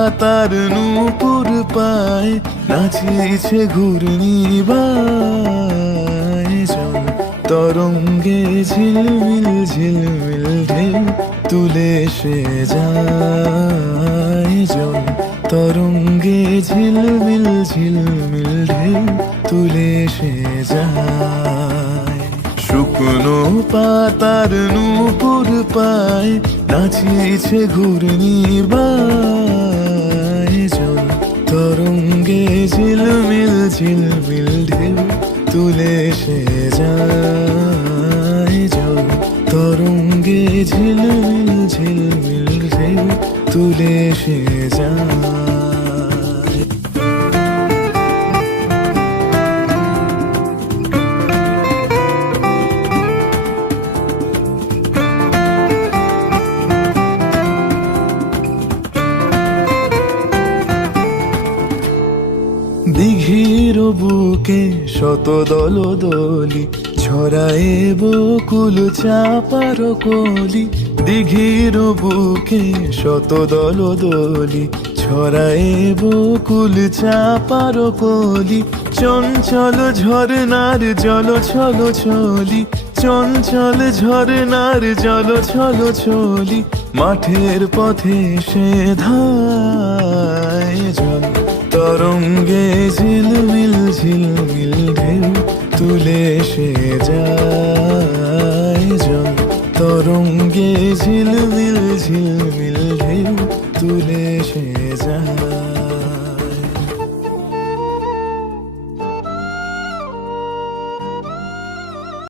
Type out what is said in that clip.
পাতার নূপুর পায় নাচিছে ঘূর্ণিবায় জল তরঙ্গে ঝিলমিল ঝিলমিল ঢেউ তুলে সে যায় জল তরঙ্গে ঝিলমিল ঝিলমিল ঢেউ তুলে সে যায় শুকনো পাতার নূপুর পায় নাচিছে ঘূর্ণিবায় জল তরঙ্গে ঝিলমিল ঝিলমিল ঢেউ তুলে সে যায় জল তরঙ্গে ঝিলমিল ঝিলমিল ঢেউ তুলে সে যায় দিঘির বুকে শত দল দলি ছড়ায়ে বকুল চাপার কলি দিঘির বুকে শত দল দলি ছড়ায়ে বকুল চাপার কলি চঞ্চল ঝরনার জল ছল ছলি চঞ্চল ঝরনার জল ছল ছলি মাঠের পথে সে ধায় জল তরঙ্গে ঝিলমিল ঝিলমিল ঢেউ তুলে সে যায় জল তরঙ্গে ঝিলমিল ঝিলমিল ঢেউ তুলে সে যায়